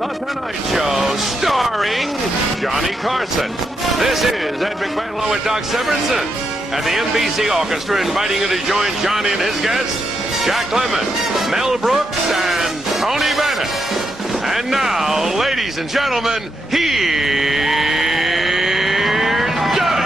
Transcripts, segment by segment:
The Tonight Show, starring Johnny Carson. This is Ed McMahon along with Doc Severinsen and the NBC Orchestra inviting you to join Johnny and his guests, Jack Lemmon, Mel Brooks, and Tony Bennett. And now, ladies and gentlemen, here's Johnny.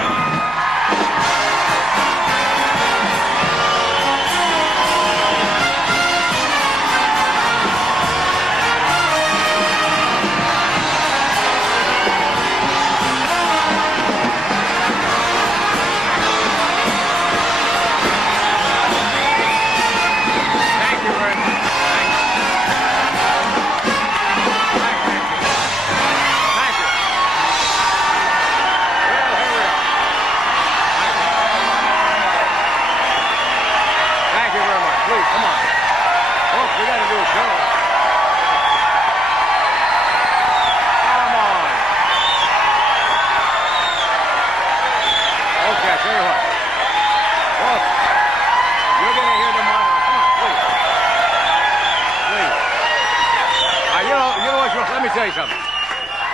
Tell you something.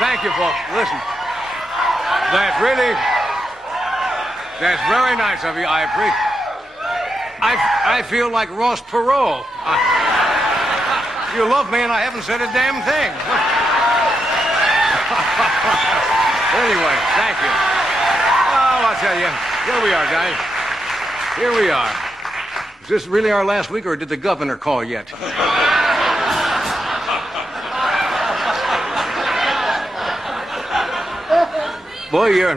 Thank you, folks. Listen, that's very nice of you. I appreciate. I feel like Ross Perot. You love me, and I haven't said a damn thing. Anyway, thank you. Oh, I'll tell you. Here we are, guys. Here we are. Is this really our last week, or did the governor call yet? Boy, you're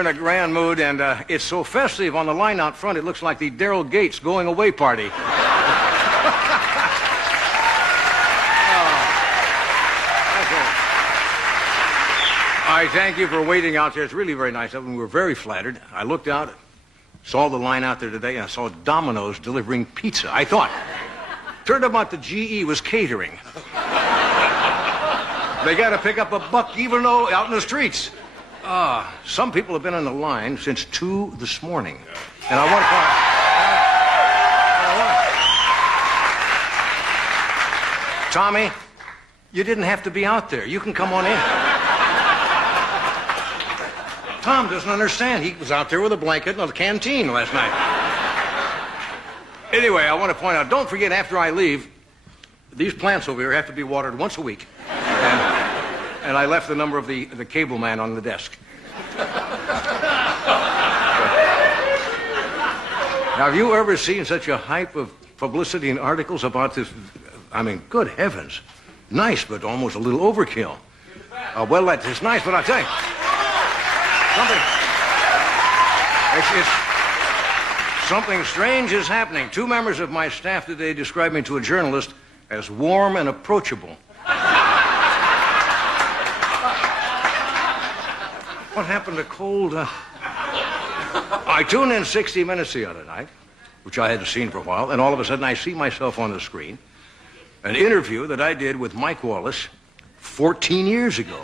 in a grand mood, and it's so festive on the line out front, it looks like the Daryl Gates going away party. I thank you for waiting out there. It's really very nice of them. We were very flattered. I looked out, saw the line out there today, and I saw Domino's delivering pizza. I thought, turned out the GE was catering. They got to pick up a buck even though out in the streets. Some people have been on the line since 2 this morning. And I want to Tommy, you didn't have to be out there. You can come on in. Tom doesn't understand. He was out there with a blanket and a canteen last night. Anyway, I want to point out, don't forget after I leave, these plants over here have to be watered once a week. And I left the number of the cable man on the desk. Now, have you ever seen such a hype of publicity and articles about this? I mean, good heavens. Nice, but almost a little overkill. Well, it's nice, but I'll tell you. Something strange is happening. 2 members of my staff today described me to a journalist as warm and approachable. What happened to cold? I tuned in 60 Minutes the other night, which I hadn't seen for a while, and all of a sudden I see myself on the screen. An interview that I did with Mike Wallace 14 years ago.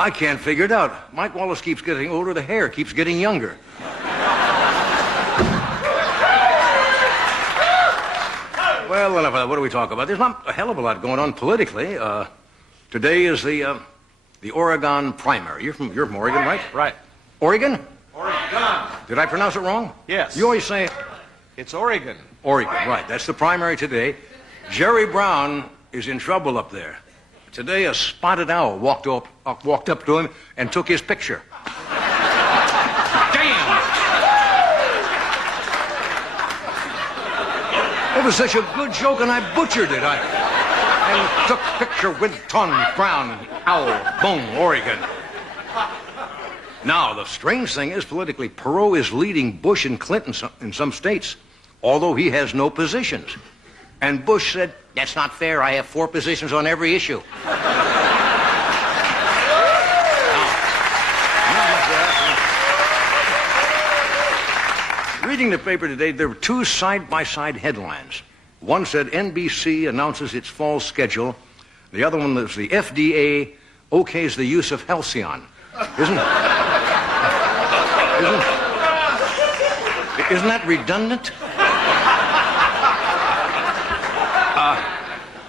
I can't figure it out. Mike Wallace keeps getting older, the hair keeps getting younger. Well, enough of that. What do we talk about? There's not a hell of a lot going on politically. Today is the Oregon primary. You're from Oregon, right? Right. Oregon? Oregon. Did I pronounce it wrong? Yes. You always say... It's Oregon. Oregon, right. That's the primary today. Jerry Brown is in trouble up there. Today, a spotted owl walked up to him and took his picture. Damn! It was such a good joke, and I butchered it. And took picture with Ton Brown, owl, boom, Oregon. Now, the strange thing is, politically, Perot is leading Bush and Clinton in some states, although he has no positions. And Bush said, "That's not fair. I have 4 positions on every issue." Reading the paper today, there were 2 side-by-side headlines. One said NBC announces its fall schedule. The other one was the FDA okays the use of Halcyon. Isn't that redundant?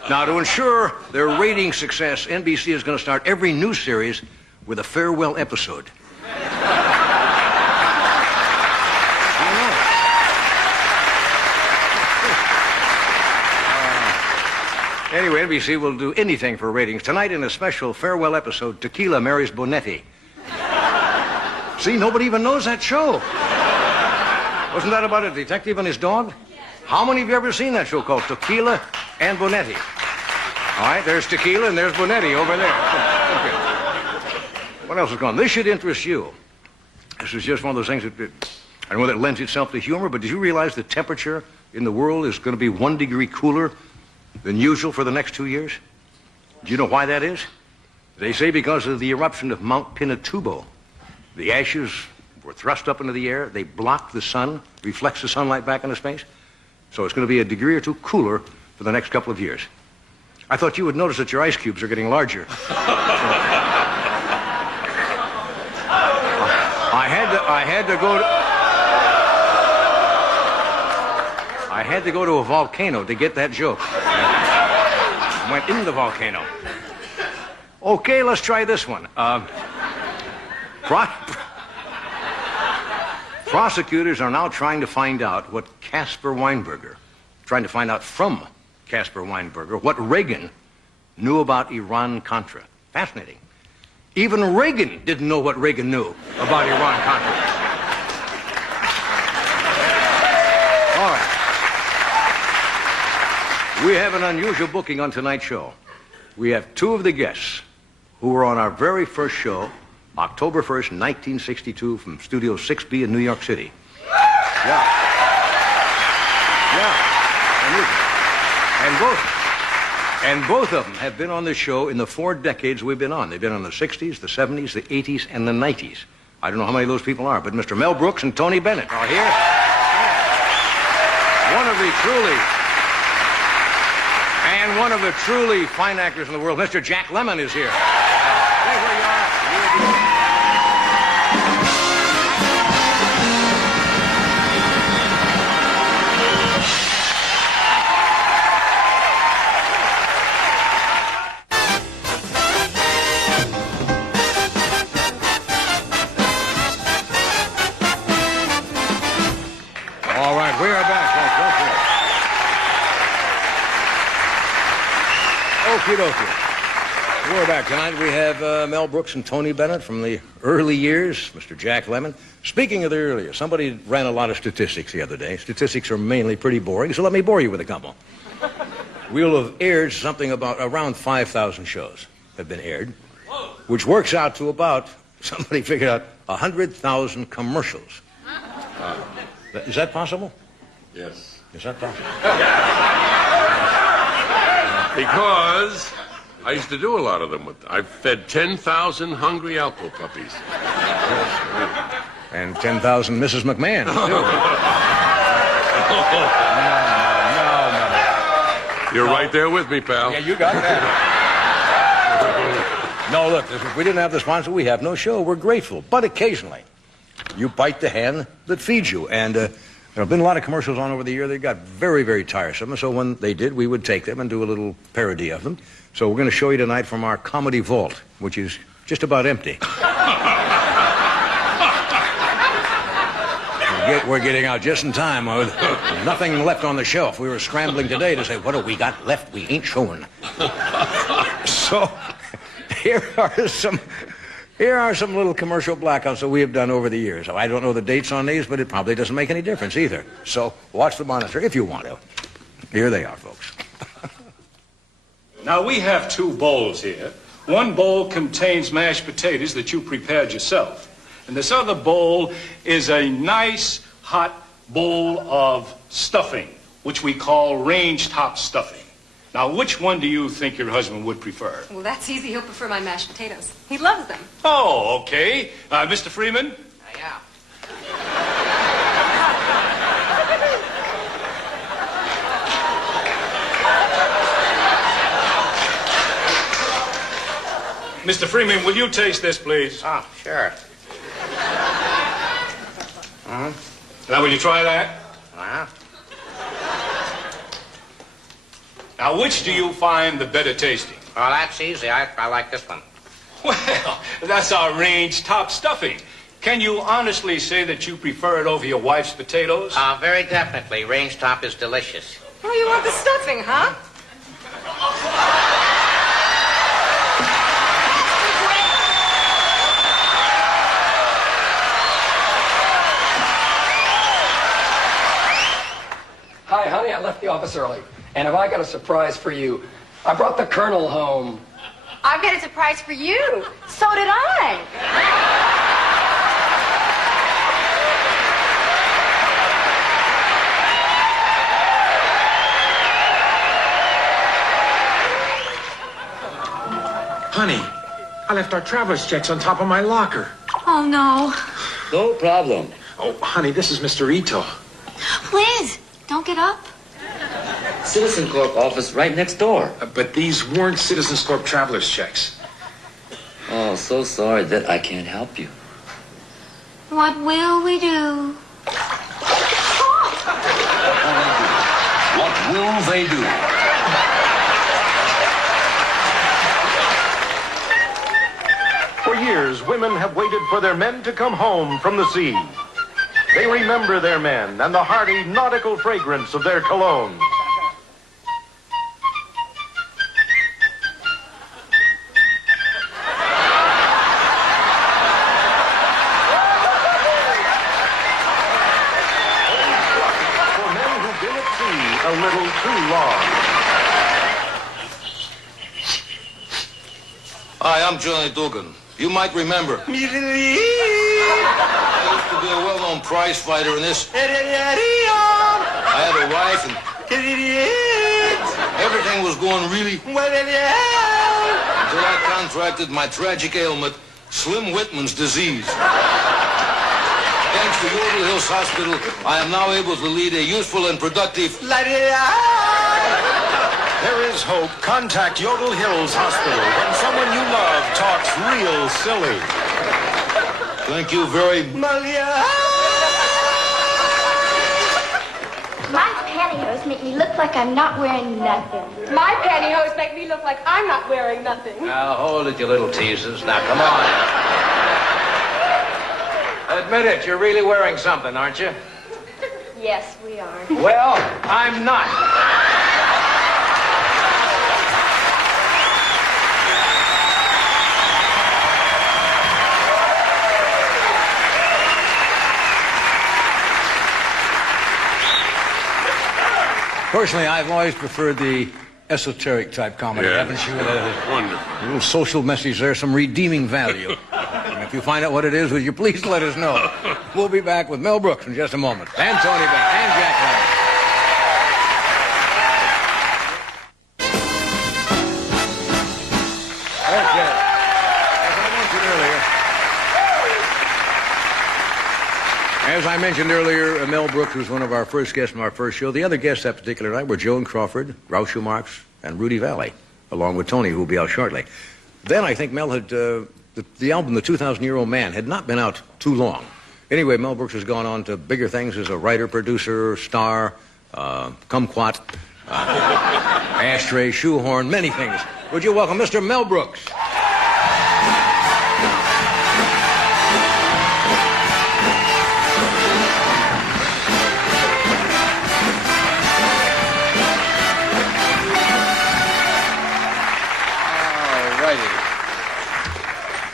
Now, to ensure their rating success, NBC is going to start every new series with a farewell episode. Anyway, NBC will do anything for ratings. Tonight, in a special farewell episode, Tequila marries Bonetti. See, nobody even knows that show. Wasn't that about a detective and his dog? How many of you ever seen that show called Tequila and Bonetti? All right, there's Tequila and there's Bonetti over there. Okay. What else is going on? This should interest you. This is just one of those things that, I know that lends itself to humor, but did you realize the temperature in the world is going to be 1 degree cooler than usual for the next 2 years? Do you know why that is? They say because of the eruption of Mount Pinatubo. The ashes were thrust up into the air. They block the sun, reflects the sunlight back into space. So it's going to be a degree or two cooler for the next couple of years. I thought you would notice that your ice cubes are getting larger. I had to go to a volcano to get that joke. I went in the volcano. Okay, let's try this one. Prosecutors are now trying to find out what trying to find out from Casper Weinberger what Reagan knew about Iran-Contra. Fascinating. Even Reagan didn't know what Reagan knew about Iran-Contra. All right. We have an unusual booking on tonight's show. We have two of the guests who were on our very first show, October 1st, 1962, from Studio 6B in New York City. Yeah. And both of them have been on this show in the 4 decades we've been on. They've been on the 60s, the 70s, the 80s, and the 90s. I don't know how many of those people are, but Mr. Mel Brooks and Tony Bennett are here. One of the truly fine actors in the world, Mr. Jack Lemmon, is here. Stay where you are. All right, we are back, folks. Okie dokie. We're back tonight. We have Mel Brooks and Tony Bennett from the early years, Mr. Jack Lemmon. Speaking of the earlier, somebody ran a lot of statistics the other day. Statistics are mainly pretty boring, so let me bore you with a couple. We'll have aired something about around 5,000 shows have been aired, which works out to about, somebody figured out, 100,000 commercials. Is that possible? Yes. Is that possible? Because I used to do a lot of them. I fed 10,000 hungry Alpo puppies. And 10,000 Mrs. McMahon, too. No. You're right there with me, pal. Yeah, you got that. No, look, if we didn't have the sponsor, we have no show. We're grateful. But occasionally, you bite the hand that feeds you. And there have been a lot of commercials on over the year. They got very, very tiresome. And so when they did, we would take them and do a little parody of them. So we're going to show you tonight from our comedy vault, which is just about empty. We're getting out just in time. Nothing left on the shelf. We were scrambling today to say, what have we got left we ain't showing? So here are some little commercial blackouts that we have done over the years. I don't know the dates on these, but it probably doesn't make any difference either. So watch the monitor if you want to. Here they are, folks. Now, we have 2 bowls here. One bowl contains mashed potatoes that you prepared yourself. And this other bowl is a nice, hot bowl of stuffing, which we call range-top stuffing. Now, which one do you think your husband would prefer? Well, that's easy. He'll prefer my mashed potatoes. He loves them. Oh, okay. Mr. Freeman? Yeah. Mr. Freeman, will you taste this, please? Oh, sure. Now, will you try that? Now, which do you find the better tasting? Oh, that's easy. I like this one. Well, that's our range top stuffing. Can you honestly say that you prefer it over your wife's potatoes? Very definitely. Range top is delicious. Oh, you want the stuffing, huh? Hi, honey, I left the office early. And have I got a surprise for you? I brought the Colonel home. I've got a surprise for you. So did I. Honey, I left our traveler's checks on top of my locker. Oh, no. No problem. Oh, honey, this is Mr. Ito. Please, don't get up. Citizen Corp office right next door. But these weren't Citizens Corp traveler's checks. Oh, so sorry that I can't help you. What will we do? What will they do? For years, women have waited for their men to come home from the sea. They remember their men and the hearty nautical fragrance of their cologne. For men who've been at sea a little too long. Hi, I'm Johnny Dugan. You might remember. I used to be a well-known prize fighter in this. I had a wife and everything was going really until I contracted my tragic ailment, Slim Whitman's disease. Thanks to Yodel Hills Hospital, I am now able to lead a useful and productive. There is hope. Contact Yodel Hills Hospital when someone you love talks real silly. Thank you very much. My pantyhose make me look like I'm not wearing nothing. My pantyhose make me look like I'm not wearing nothing. Now, hold it, you little teasers. Now, come on. Admit it, you're really wearing something, aren't you? Yes, we are. Well, I'm not. Personally, I've always preferred the esoteric type comedy, haven't you? Wonderful. A little social message there, some redeeming value. And if you find out what it is, would you please let us know? We'll be back with Mel Brooks in just a moment. And Tony Bennett and Jack Lemmon. Okay. As I mentioned earlier, Mel Brooks was one of our first guests from our first show. The other guests that particular night were Joan Crawford, Groucho Marx, and Rudy Valley, along with Tony, who will be out shortly. Then I think Mel had, the album, The 2,000-Year-Old Man, had not been out too long. Anyway, Mel Brooks has gone on to bigger things as a writer, producer, star, kumquat, ashtray, shoehorn, many things. Would you welcome Mr. Mel Brooks?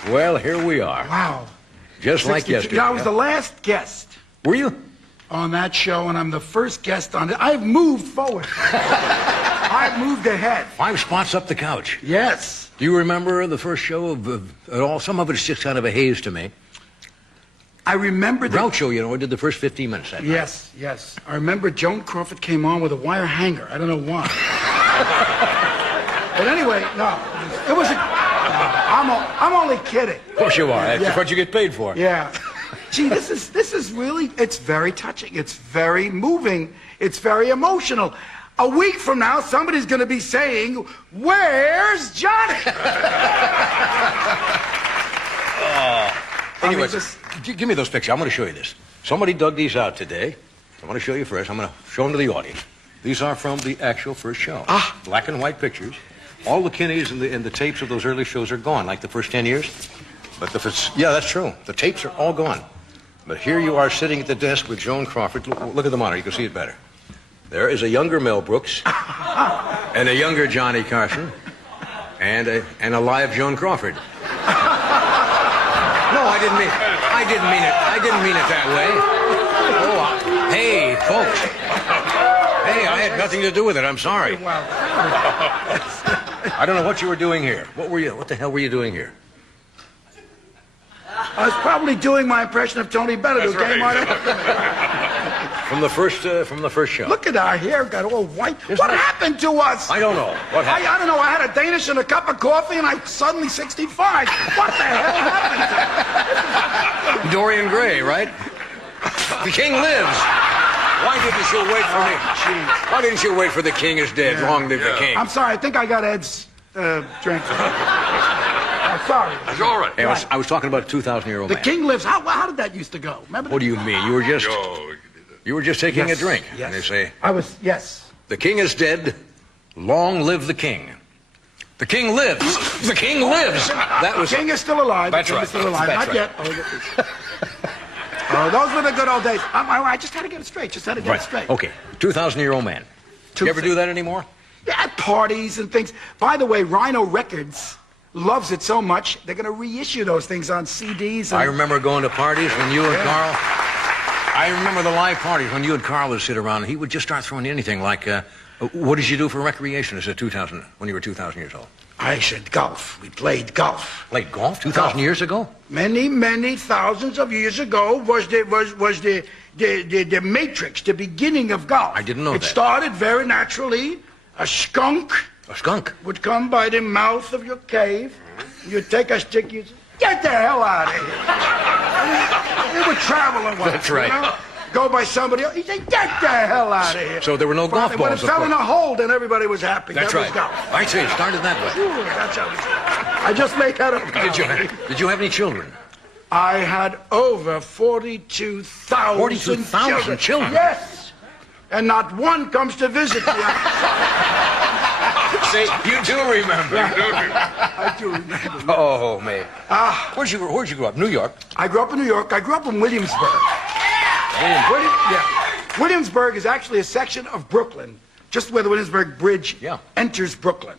Well, here we are. Wow. Just like yesterday. I was the last guest Were you? on that show, and I'm the first guest on it. I've moved forward. I've moved ahead. 5 spots up the couch. Yes. Do you remember the first show at all? Some of it's just kind of a haze to me. I remember the... Groucho, you know, did the first 15 minutes that night. Yes, yes. I remember Joan Crawford came on with a wire hanger. I don't know why. But anyway, no. It was a... I'm only kidding. Of course you are. That's Yeah. what you get paid for. Yeah. Gee, this is really, it's very touching. It's very moving. It's very emotional. A week from now, somebody's going to be saying, "Where's Johnny?" Anyway, just... give me those pictures. I'm going to show you this. Somebody dug these out today. I want to show you first. I'm going to show them to the audience. These are from the actual first show. Ah. Black and white pictures. All the Kinneys and the tapes of those early shows are gone, like the first 10 years. But yeah, that's true. The tapes are all gone. But here you are sitting at the desk with Joan Crawford. Look at the monitor. You can see it better. There is a younger Mel Brooks and a younger Johnny Carson and a live Joan Crawford. No, I didn't mean it. I didn't mean it that way. Oh, hey, folks. Hey, I had nothing to do with it. I'm sorry. I don't know what you were doing here. What the hell were you doing here? I was probably doing my impression of Tony Bennett, who came on. From the first show. Look at our hair, got all white. What happened to us? I don't know. What happened? I don't know. I had a Danish and a cup of coffee, and I'm suddenly 65. What the hell happened? Dorian Gray, right? The king lives. Why didn't you wait for me? Why didn't you wait for the king is dead? Yeah. Long live the king. I'm sorry. I think I got Ed's drink. I'm sorry. That's all right. Hey, I was talking about a 2,000-year-old man. The king lives. How did that used to go? Remember? What do you mean? You were just taking a drink. Yes. And they say, yes. The king is dead. Long live the king. The king lives. The king lives. That was. The king is still alive. That's the king right. Is still alive. That's Not right. yet. Oh, those were the good old days. I just had to get it straight. Just had to get it straight. Okay. 2,000-year-old man. Do you ever do that anymore? Yeah, at parties and things. By the way, Rhino Records loves it so much, they're going to reissue those things on CDs. I remember going to parties when you and Carl... I remember the live parties when you and Carl would sit around, and he would just start throwing anything like, what did you do for recreation when you were 2,000 years old? I said golf. We played golf. Played golf 2,000 years ago? Many thousands of years ago was the matrix, the beginning of golf. I didn't know that. It started very naturally. A skunk would come by the mouth of your cave. You'd take a stick, you'd say, get the hell out of here. It would travel a while. That's right. You know? Go by somebody else. He'd say, get the hell out of here. So there were no golf balls, when it fell in a hole, then everybody was happy. That's that right. Was golf. I see. It started that way. Sure, that's how it started. I just made that up. Did you have any children? I had over 42,000 42,000 children? Yes. And not one comes to visit me. See, you do remember. I do remember. Oh, man. Where'd you grow up? New York? I grew up in New York. I grew up in Williamsburg. Williamsburg is actually a section of Brooklyn, just where the Williamsburg Bridge enters Brooklyn.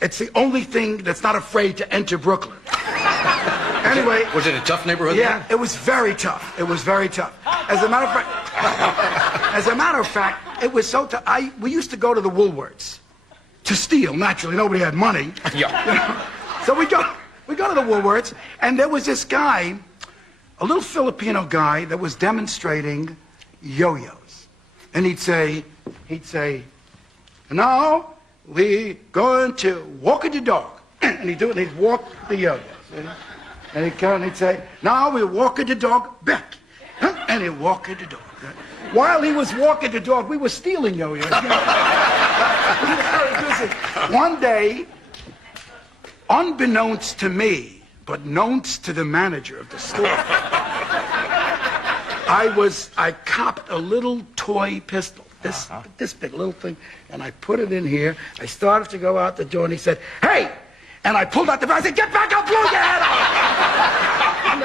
It's the only thing that's not afraid to enter Brooklyn. Anyway. Was it a tough neighborhood? Yeah, it was very tough. It was very tough. As a matter of fact, it was so tough. We used to go to the Woolworths to steal. Naturally, nobody had money. Yeah. You know? So we go to the Woolworths, and there was this guy, a little Filipino guy that was demonstrating yo-yos. And he'd say, now we going to walk the dog. And he'd do it, and he'd walk the yo-yos. And he'd come and he'd say, now we're walking the dog back. And he'd walk the dog. While he was walking the dog, we were stealing yo-yos. We were very busy. One day, unbeknownst to me, but knownst to the manager of the store, I copped a little toy pistol, this big little thing, and I put it in here. I started to go out the door, and he said, hey! And I pulled out the gun. I said, get back, I'll blow your head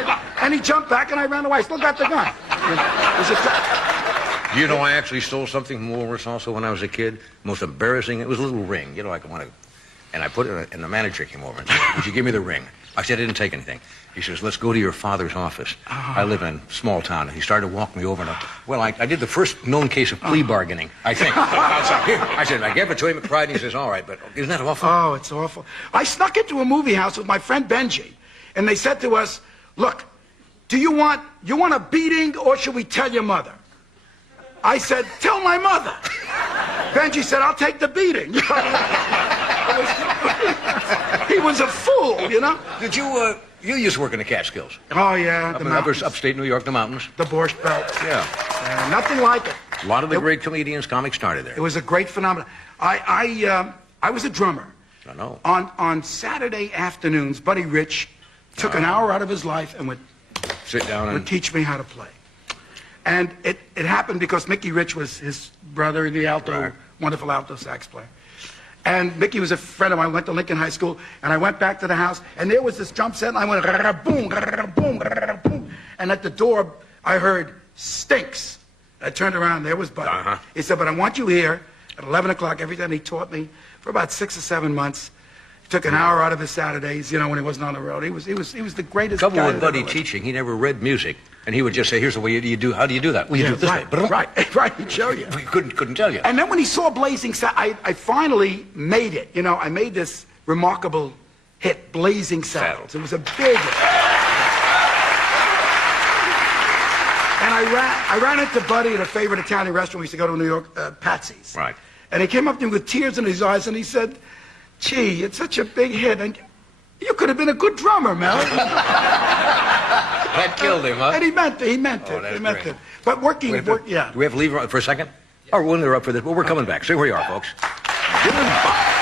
off! And he jumped back, and I ran away. I still got the gun. You know, I actually stole something from Woolworths also when I was a kid. Most embarrassing, it was a little ring, you know, like I want to... And I put it in, and the manager came over and said, would you give me the ring? I said, I didn't take anything. He says, let's go to your father's office. I live in a small town. And he started walking me over. And I did the first known case of plea bargaining, I think. I said, I gave it to him at pride, and he says, all right, but isn't that awful? Oh, it's awful. I snuck into a movie house with my friend Benji, and they said to us, look, do you want a beating, or should we tell your mother? I said, tell my mother. Benji said, I'll take the beating. He was a fool, you know? Did you, you used to work in the Catskills? Oh, yeah, Up in upstate New York, the mountains? The Borscht Belt. Yeah. Nothing like it. A lot of the great comedians, comics started there. It was a great phenomenon. I was a drummer. I know. On Saturday afternoons, Buddy Rich took an hour out of his life and would sit down and would teach me how to play. And it happened because Mickey Rich was his brother in the alto wonderful alto sax player. And Mickey was a friend of mine. I went to Lincoln High School, and I went back to the house, and there was this drum set, and I went boom, boom, boom. And at the door, I heard Stinks. I turned around, there was Buddy. He said, but I want you here at 11 o'clock every day. And he taught me for about 6 or 7 months. He took an hour out of his Saturdays, you know, when he wasn't on the road. He was the greatest guy. Trouble with Buddy teaching, he never read music. And he would just say, here's the way you do, how do you do that? Well, you do it this way. Right, he'd show you. We couldn't tell you. And then when he saw Blazing Saddles, I finally made it. You know, I made this remarkable hit, Blazing Saddles. It was a big hit. And I ran into Buddy at a favorite Italian restaurant we used to go to in New York, Patsy's. Right. And he came up to me with tears in his eyes, and he said, gee, it's such a big hit, and you could have been a good drummer, Mel. That killed him, huh? And he meant it. He meant it. But yeah. Do we have to leave for a second? Oh, we'll interrupt for this. Well, we're coming back. See where you are, folks. Goodbye.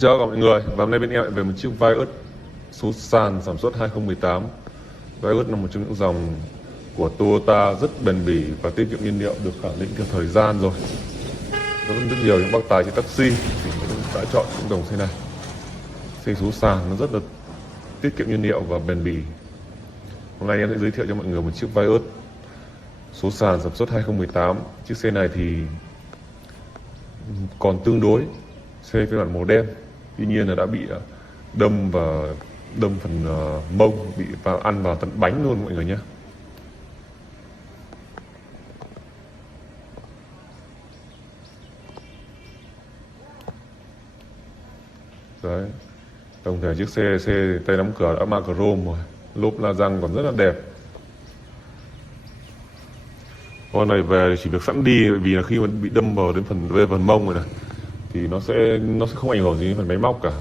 Chào cả mọi người, và hôm nay bên em lại về một chiếc vai ớt số sàn sản xuất 2018. Vai ớt là một trong những dòng của Toyota rất bền bỉ và tiết kiệm nhiên liệu, được khẳng định theo thời gian rồi. Rất nhiều những bác tài trên taxi thì đã chọn những dòng xe này. Xe số sàn nó rất là tiết kiệm nhiên liệu và bền bỉ. Hôm nay em sẽ giới thiệu cho mọi người một chiếc vai ớt số sàn sản xuất 2018. Chiếc xe này thì còn tương đối xe phiên bản màu đen, tuy nhiên là đã bị đâm phần mông, bị ăn vào tận bánh luôn mọi người nhé. Đấy, tổng thể chiếc xe tay nắm cửa đã mạ chrome rồi, lốp la răng còn rất là đẹp. Con này về chỉ được sẵn đi, bởi vì là khi mà bị đâm vào đến phần mông rồi này thì nó sẽ không ảnh hưởng gì đến phần máy móc cả,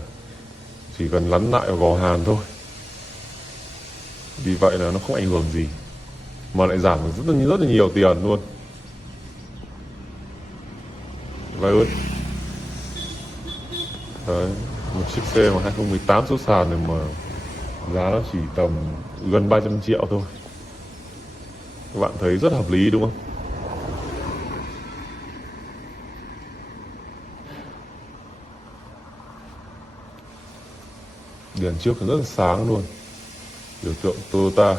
chỉ cần lắn lại vào gò hàn thôi. Vì vậy là nó không ảnh hưởng gì, mà lại giảm được rất là nhiều tiền luôn. Vai ớt đấy, một chiếc xe mà 2018 số sàn này mà giá nó chỉ tầm gần 300 triệu thôi. Các bạn thấy rất hợp lý đúng không? Đèn trước rất là sáng luôn, biểu tượng Toyota.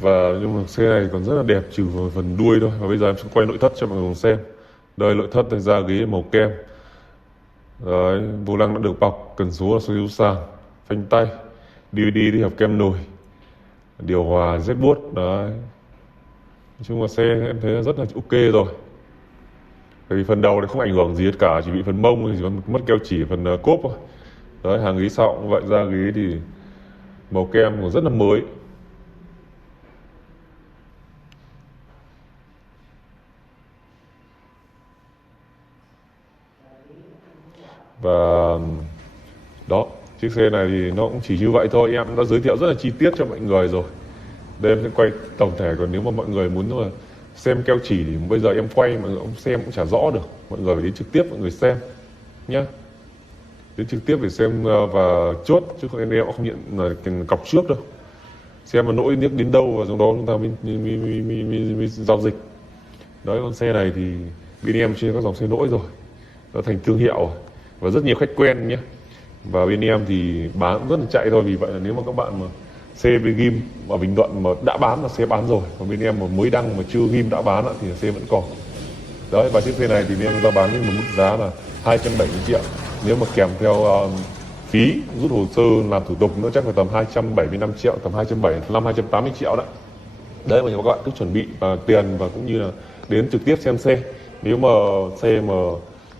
Và nhưng mà xe này còn rất là đẹp trừ phần đuôi thôi. Và bây giờ em sẽ quay nội thất cho mọi người cùng xem. Đây, nội thất da ghế màu kem. Đấy, vô lăng đã được bọc, cần số là số sàn, phanh tay, DVD đi hợp kem nồi, điều hòa rét buốt. Đấy, nói chung là xe em thấy là rất là ok rồi. Bởi vì phần đầu thì không ảnh hưởng gì hết cả, chỉ bị phần mông thì chỉ còn mất keo chỉ phần cốp thôi. Đấy, hàng ghế sau cũng vậy, da ghế thì màu kem còn rất là mới. Và đó, chiếc xe này thì nó cũng chỉ như vậy thôi. Em đã giới thiệu rất là chi tiết cho mọi người rồi. Đây em sẽ quay tổng thể, còn nếu mà mọi người muốn mà xem keo chỉ thì bây giờ em quay mọi người cũng xem cũng chả rõ được. Mọi người phải đến trực tiếp mọi người xem nhá. Đến trực tiếp để xem và chốt, chứ không em không nhận là cọc trước đâu. Xem mà lỗi niếc đến đâu và trong đó chúng ta mới giao dịch. Đấy, con xe này thì bên em trên các dòng xe lỗi rồi, nó thành thương hiệu rồi và rất nhiều khách quen nhé. Và bên em thì bán cũng rất là chạy thôi. Vì vậy là nếu mà các bạn mà xe với ghim ở bình luận mà đã bán là xe bán rồi, còn bên em mà mới đăng mà chưa ghim đã bán thì xe vẫn còn. Đấy, và chiếc xe này thì bên em ra bán với một mức giá là 270 triệu. Nếu mà kèm theo phí rút hồ sơ làm thủ tục nữa chắc là tầm 275 triệu, tầm 275 280 triệu đấy. Đấy, mà các bạn cứ chuẩn bị tiền và cũng như là đến trực tiếp xem xe. Nếu mà xe mà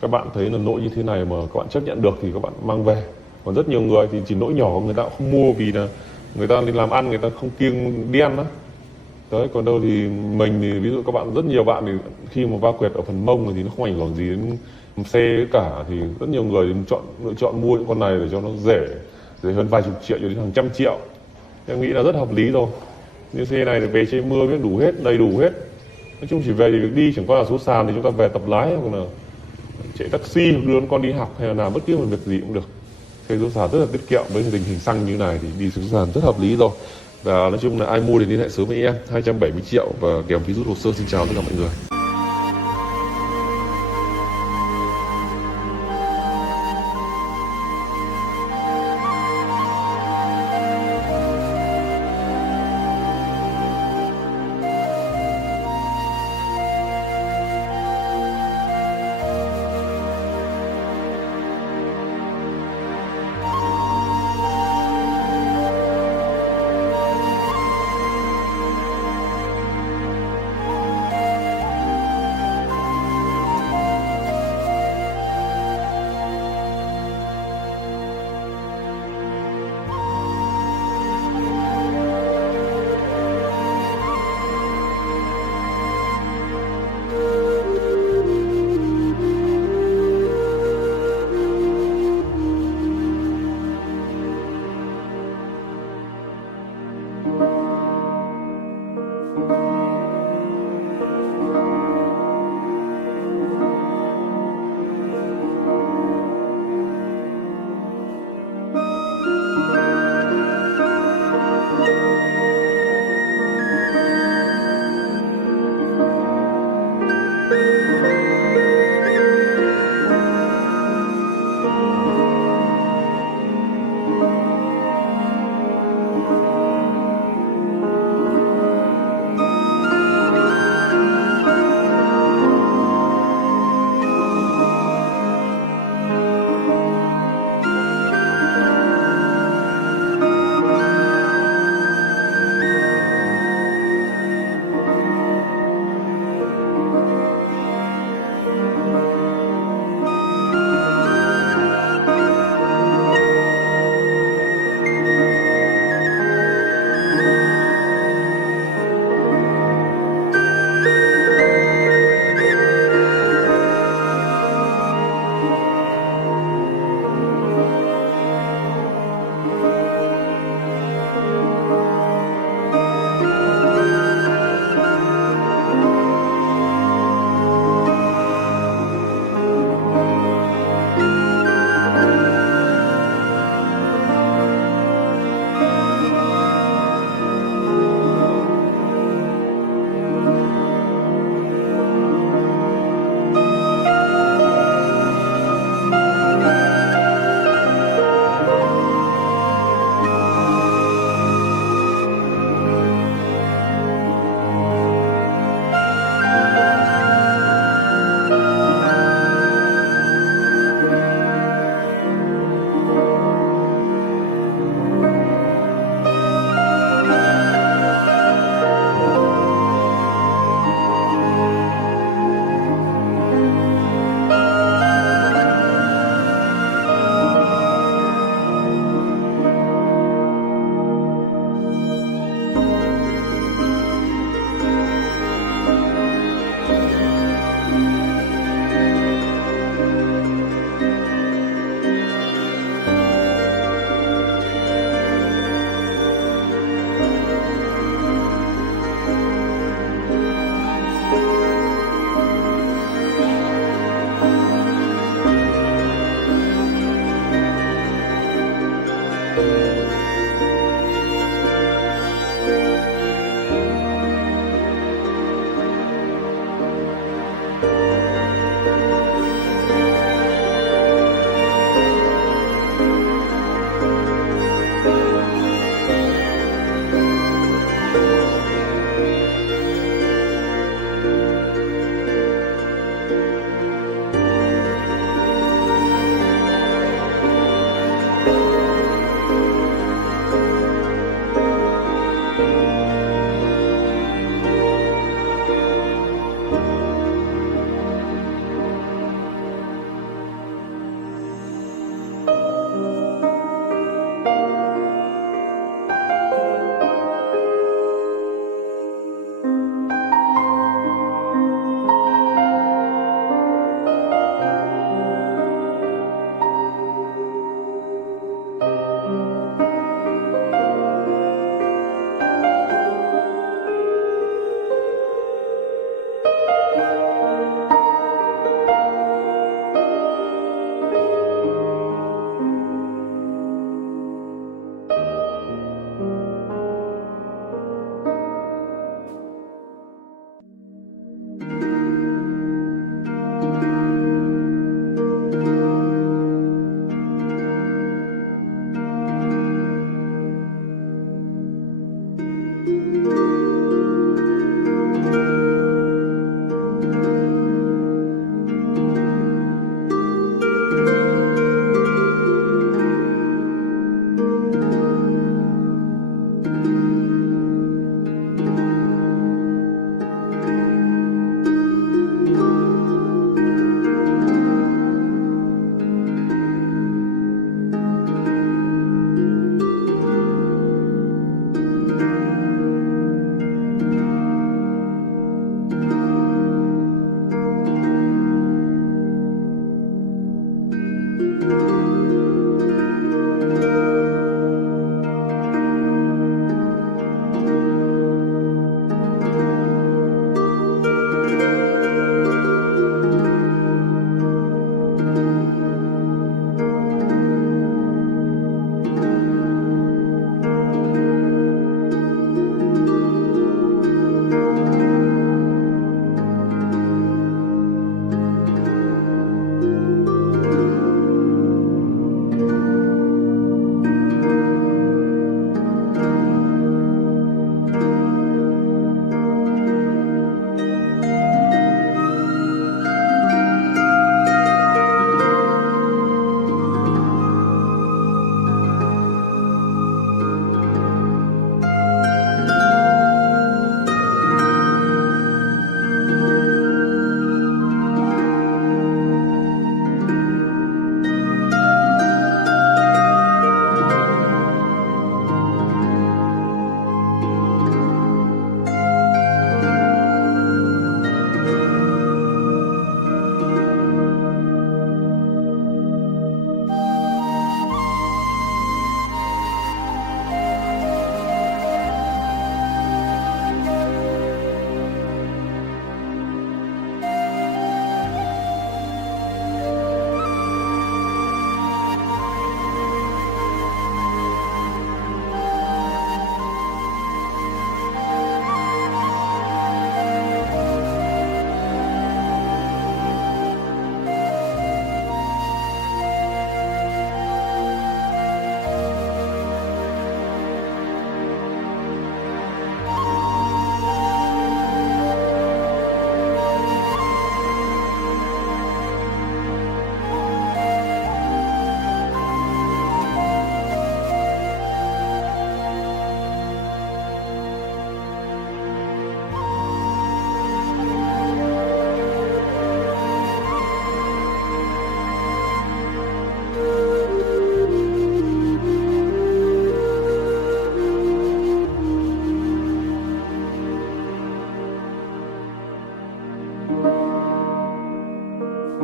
các bạn thấy là lỗi như thế này mà các bạn chấp nhận được thì các bạn mang về. Còn rất nhiều người thì chỉ lỗi nhỏ người ta cũng không mua, vì là người ta đi làm ăn người ta không kiêng đen đó. Đấy, còn đâu thì mình thì ví dụ các bạn, rất nhiều bạn thì khi mà va quẹt ở phần mông thì nó không ảnh hưởng gì đến xe cả, thì rất nhiều người lựa chọn mua những con này để cho nó rẻ hơn vài chục triệu cho đến hàng trăm triệu. Em nghĩ là rất hợp lý rồi. Như xe này thì về chơi mưa biết đủ hết, đầy đủ hết. Nói chung chỉ về thì việc đi, chẳng qua là số sàn thì chúng ta về tập lái hoặc là chạy taxi, đưa con đi học hay là làm bất cứ một việc gì cũng được. Xe số sàn rất là tiết kiệm, với tình hình xăng như này thì đi số sàn rất hợp lý rồi. Và nói chung là ai mua thì liên hệ sớm với em. 270 triệu và kèm phí rút hồ sơ. Xin chào tất cả mọi người.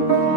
Thank you.